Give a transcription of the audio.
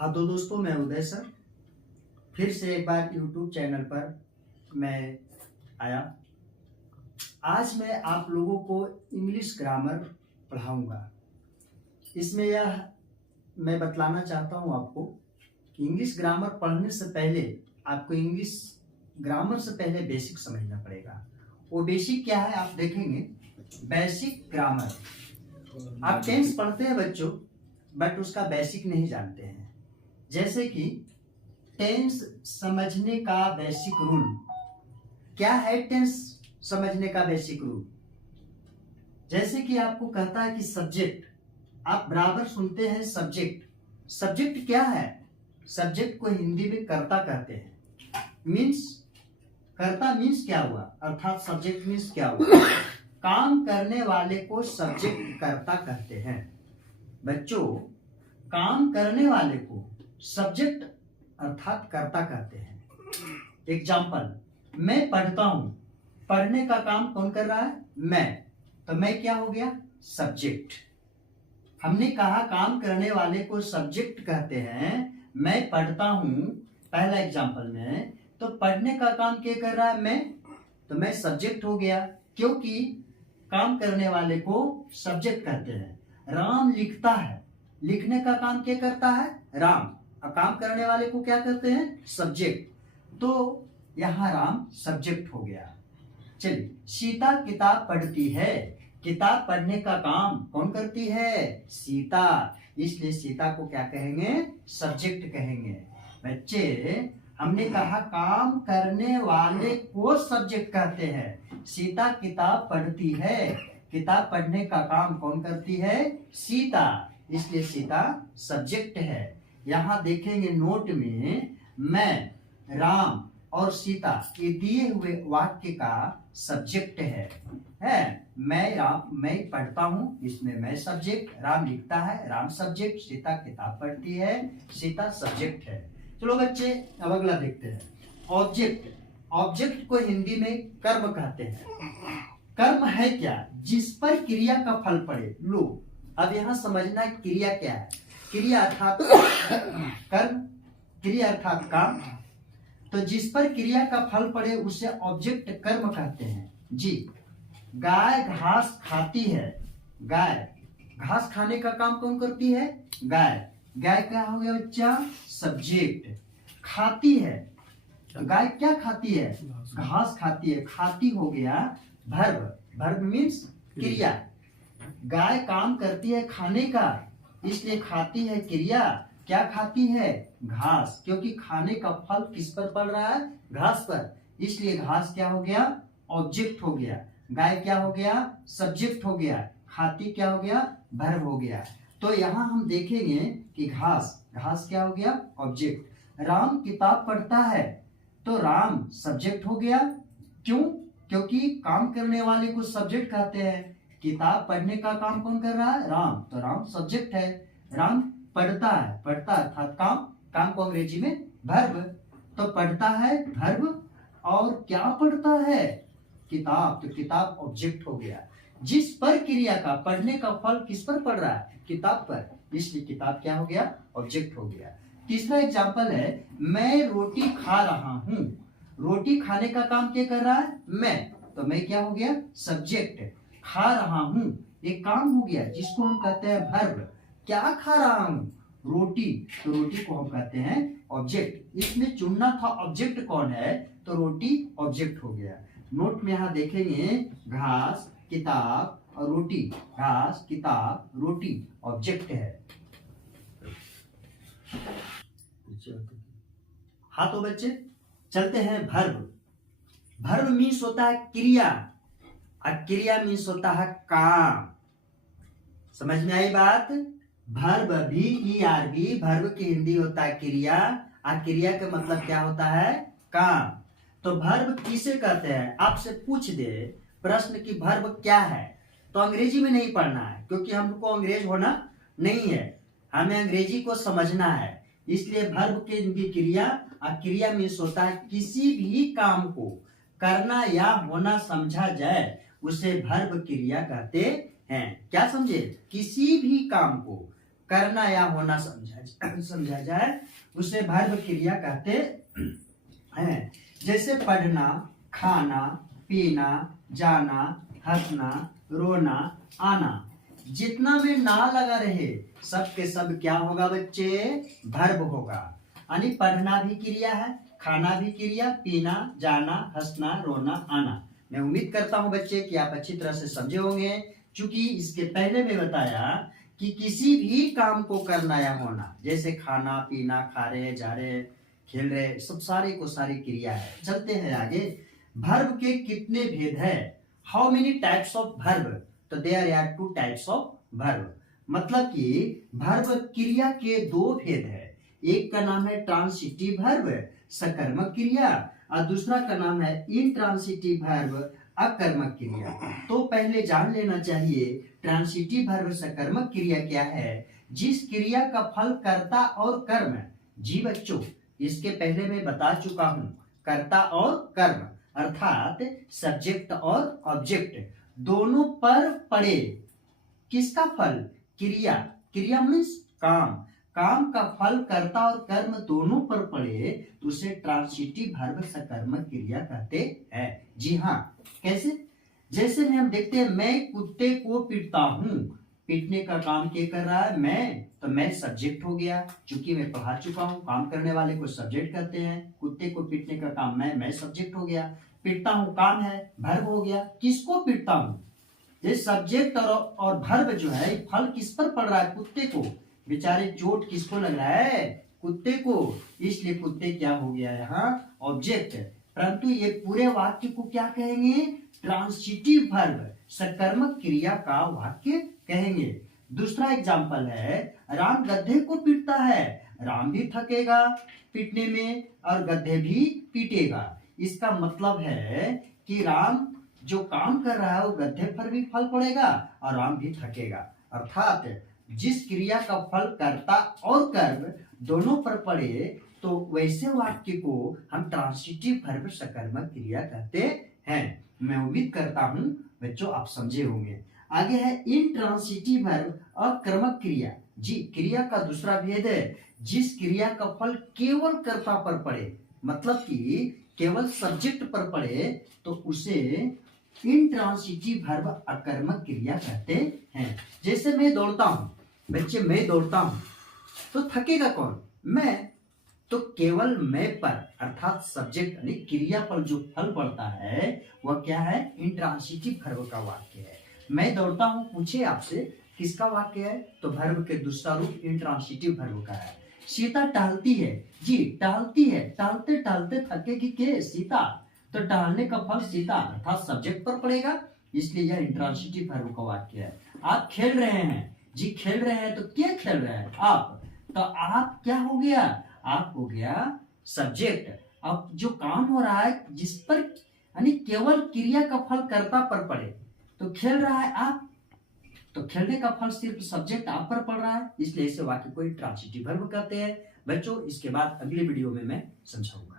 हाँ तो दोस्तों, मैं उदय सर फिर से एक बार YouTube चैनल पर मैं आया। आज मैं आप लोगों को इंग्लिश ग्रामर पढ़ाऊंगा। इसमें यह मैं बतलाना चाहता हूँ आपको कि इंग्लिश ग्रामर पढ़ने से पहले आपको इंग्लिश ग्रामर से पहले बेसिक समझना पड़ेगा। वो बेसिक क्या है आप देखेंगे। बेसिक ग्रामर आप टेंस पढ़ते हैं बच्चों, बट उसका बेसिक नहीं जानते हैं। जैसे कि टेंस समझने का बेसिक रूल क्या है। टेंस समझने का बेसिक रूल जैसे कि आपको कहता है कि सब्जेक्ट, आप बराबर सुनते हैं सब्जेक्ट। सब्जेक्ट क्या है? सब्जेक्ट को हिंदी में कर्ता कहते हैं। मीन्स कर्ता मीन्स क्या हुआ, अर्थात सब्जेक्ट मीन्स क्या हुआ, काम करने वाले को सब्जेक्ट कर्ता कहते हैं। बच्चों, काम करने वाले को सब्जेक्ट अर्थात कर्ता कहते हैं। एग्जाम्पल, मैं पढ़ता हूं। पढ़ने का काम कौन कर रहा है? मैं। तो मैं क्या हो गया? सब्जेक्ट। हमने कहा काम करने वाले को सब्जेक्ट कहते हैं। मैं पढ़ता हूं पहला एग्जाम्पल में, तो पढ़ने का काम क्या कर रहा है? मैं। तो मैं सब्जेक्ट हो गया, क्योंकि काम करने वाले को सब्जेक्ट कहते हैं। राम लिखता है, लिखने का काम क्या करता है? राम। काम करने वाले को क्या करते हैं? सब्जेक्ट। तो यहां राम सब्जेक्ट हो गया। चलिए, सीता किताब पढ़ती है। किताब पढ़ने का काम कौन करती है? सीता। इसलिए सीता को क्या कहेंगे? सब्जेक्ट कहेंगे। बच्चे, हमने कहा काम करने वाले को सब्जेक्ट कहते हैं। सीता किताब पढ़ती है। किताब पढ़ने का काम कौन करती है? सीता। इसलिए सीता सब्जेक्ट है। यहां देखेंगे नोट में, मैं, राम और सीता ये दिए हुए वाक्य का सब्जेक्ट है। मैं पढ़ता हूं, इसमें मैं सब्जेक्ट, राम लिखता है, राम सब्जेक्ट, सीता किताब पढ़ती है, सीता सब्जेक्ट है। चलो बच्चे, अब अगला देखते हैं। ऑब्जेक्ट। ऑब्जेक्ट को हिंदी में कर्म कहते हैं। कर्म है क्या? जिस पर क्रिया का फल पड़े। लो, अब यहां समझना क्रिया क्या है। क्रिया अर्थात कर्म, क्रिया अर्थात काम। तो जिस पर क्रिया का फल पड़े उसे ऑब्जेक्ट कर्म कहते हैं जी। गाय घास खाती है। गाय घास खाने का काम कौन करती है? गाय। गाय क्या हो गया बच्चा? सब्जेक्ट। खाती है, गाय क्या खाती है? घास खाती है। खाती हो गया वर्ब। वर्ब मीन्स क्रिया। गाय काम करती है खाने का, इसलिए खाती है क्रिया। क्या खाती है? घास, क्योंकि खाने का फल किस पर पड़ रहा है? घास पर। इसलिए घास क्या हो गया? ऑब्जेक्ट हो गया। गाय क्या हो गया? सब्जेक्ट हो गया। खाती क्या हो गया? वर्ब हो गया। तो यहाँ हम देखेंगे कि घास, घास क्या हो गया? ऑब्जेक्ट। राम किताब पढ़ता है, तो राम सब्जेक्ट हो गया। क्यों? क्योंकि काम करने वाले को सब्जेक्ट कहते हैं। किताब पढ़ने का काम कौन कर रहा है? राम। तो राम सब्जेक्ट है। राम पढ़ता है, पढ़ता अर्थात काम, काम को अंग्रेजी में वर्ब। तो पढ़ता है वर्ब, और क्या पढ़ता है? किताब। तो किताब ऑब्जेक्ट हो गया। जिस पर क्रिया का, पढ़ने का फल किस पर पड़ रहा है? किताब पर, इसलिए किताब क्या हो गया? ऑब्जेक्ट हो गया। तीसरा एग्जाम्पल है, मैं रोटी खा रहा हूं। रोटी खाने का काम क्या कर रहा है? मैं। तो मैं क्या हो गया? सब्जेक्ट। खा रहा हूं एक काम हो गया, जिसको हम कहते हैं वर्ब। क्या खा रहा हूं? रोटी। तो रोटी को हम कहते हैं ऑब्जेक्ट। इसमें चुनना था ऑब्जेक्ट कौन है, तो रोटी ऑब्जेक्ट हो गया। नोट में यहां देखेंगे, घास, किताब और रोटी। घास, किताब, रोटी ऑब्जेक्ट है। हाँ तो बच्चे, चलते हैं वर्ब। वर्ब मीन्स होता है क्रिया, और क्रिया मीन्स होता है काम। समझ में आई बात? वर्ब VERB, वर्ब की हिंदी होता है क्रिया, और क्रिया का मतलब क्या होता है? काम। तो वर्ब किसे कहते हैं? आपसे पूछ दे प्रश्न की वर्ब क्या है, तो अंग्रेजी में नहीं पढ़ना है, क्योंकि हमको अंग्रेज होना नहीं है, हमें अंग्रेजी को समझना है। इसलिए वर्ब की हिंदी क्रिया, और क्रिया मीन्स होता है किसी भी काम को करना या होना समझा जाए उसे वर्ब क्रिया कहते हैं। क्या समझे? किसी भी काम को करना या होना समझा जाए उसे वर्ब क्रिया कहते हैं। जैसे पढ़ना, खाना, पीना, जाना, हंसना, रोना, आना, जितना में ना लगा रहे सब के सब क्या होगा बच्चे? वर्ब होगा। यानी पढ़ना भी क्रिया है, खाना भी क्रिया, पीना, जाना, हंसना, रोना, आना। मैं उम्मीद करता हूं बच्चे कि आप अच्छी तरह से समझे होंगे, क्योंकि इसके पहले मैं बताया कि किसी भी काम को करना या होना, जैसे खाना, पीना, खा रहे, जा रहे, खेल रहे, सब सारी को सारी क्रिया है। चलते हैं आगे। वर्ब के कितने भेद है? How many types of verb? तो there are 2 types of verb. मतलब कि वर्ब क्रिया के 2 भेद है। एक का नाम है ट्रांसिटिव वर्ब, सकर्मक क्रिया, और दूसरा का नाम है इंट्रांसिटिव वर्ब, अकर्मक क्रिया। तो पहले जान लेना चाहिए ट्रांसिटिव वर्ब, सकर्मक क्रिया क्या है। जिस क्रिया का फल कर्ता और कर्म, जी बच्चों इसके पहले मैं बता चुका हूं, कर्ता और कर्म अर्थात सब्जेक्ट और ऑब्जेक्ट दोनों पर पड़े किसका फल? क्रिया। क्रिया मीन्स काम, काम का फल कर्ता और कर्म दोनों पर पड़े तो उसे ट्रांसिटिव वर्ब, सकर्मक क्रिया कहते हैं। जी हाँ, कैसे? जैसे में हम देखते हैं, मैं कुत्ते को पीटता हूं। पीटने का काम क्या कर रहा है? मैं। तो मैं सब्जेक्ट हो गया, चूंकि मैं पढ़ा चुका हूं, काम करने वाले को सब्जेक्ट कहते हैं। कुत्ते को पीटने का काम मैं सब्जेक्ट हो गया। पीटता हूं काम है, वर्ब हो गया। किसको पीटता हूं? ये सब्जेक्ट और वर्ब जो है फल किस पर पड़ रहा है? कुत्ते को। बेचारे चोट किसको लग रहा है? कुत्ते को। इसलिए कुत्ते क्या हो गया यहाँ? ऑब्जेक्ट। परंतु ये पूरे वाक्य को क्या कहेंगे? ट्रांसिटिव वर्ब, सकर्मक क्रिया का वाक्य कहेंगे। दूसरा एग्जाम्पल है, राम गधे को पीटता है। राम भी थकेगा पीटने में और गधे भी पीटेगा। इसका मतलब है कि राम जो काम कर रहा है वो गधे पर भी फल पड़ेगा और राम भी थकेगा। अर्थात जिस क्रिया का फल कर्ता और कर्म दोनों पर पड़े तो वैसे वाक्य को हम ट्रांसिटिव वर्ब, सकर्मक क्रिया कहते हैं। मैं उम्मीद करता हूं बच्चों आप समझे होंगे। आगे है इंट्रांसिटिव वर्ब, अकर्मक क्रिया। जी, क्रिया का दूसरा भेद है जिस क्रिया का फल केवल कर्ता पर पड़े, मतलब कि केवल सब्जेक्ट पर पड़े तो उसे इंट्रांसिटिव वर्ब, अकर्मक क्रिया कहते हैं। जैसे मैं दौड़ता हूं, बच्चे मैं दौड़ता हूं तो थकेगा कौन? मैं। तो केवल मैं पर अर्थात सब्जेक्ट यानी क्रिया पर जो फल पड़ता है वह क्या है? इंट्रांसिटिव वर्ब का वाक्य है। मैं दौड़ता हूं, पूछे आपसे किसका वाक्य है? तो वर्ब के दूसरा रूप इंट्रांसिटिव वर्ब का है। सीता टहलती है। जी, टहलती है, टहलते टहलते थकेगी के? सीता। तो टहलने का फल सीता अर्थात सब्जेक्ट पर पड़ेगा, इसलिए यह इंट्रांसिटिव वर्ब का वाक्य है। आप खेल रहे हैं। जी, खेल रहे हैं तो क्या खेल रहे हैं? आप। तो आप क्या हो गया? आप हो गया सब्जेक्ट। अब जो काम हो रहा है जिस पर यानी केवल क्रिया का फल कर्ता पर पड़े तो खेल रहा है आप, तो खेलने का फल सिर्फ सब्जेक्ट आप पर पड़ रहा है, इसलिए इसे वाक्य को ट्रांसिटिव वर्ब कहते हैं। बच्चों इसके बाद अगले वीडियो में मैं समझाऊंगा।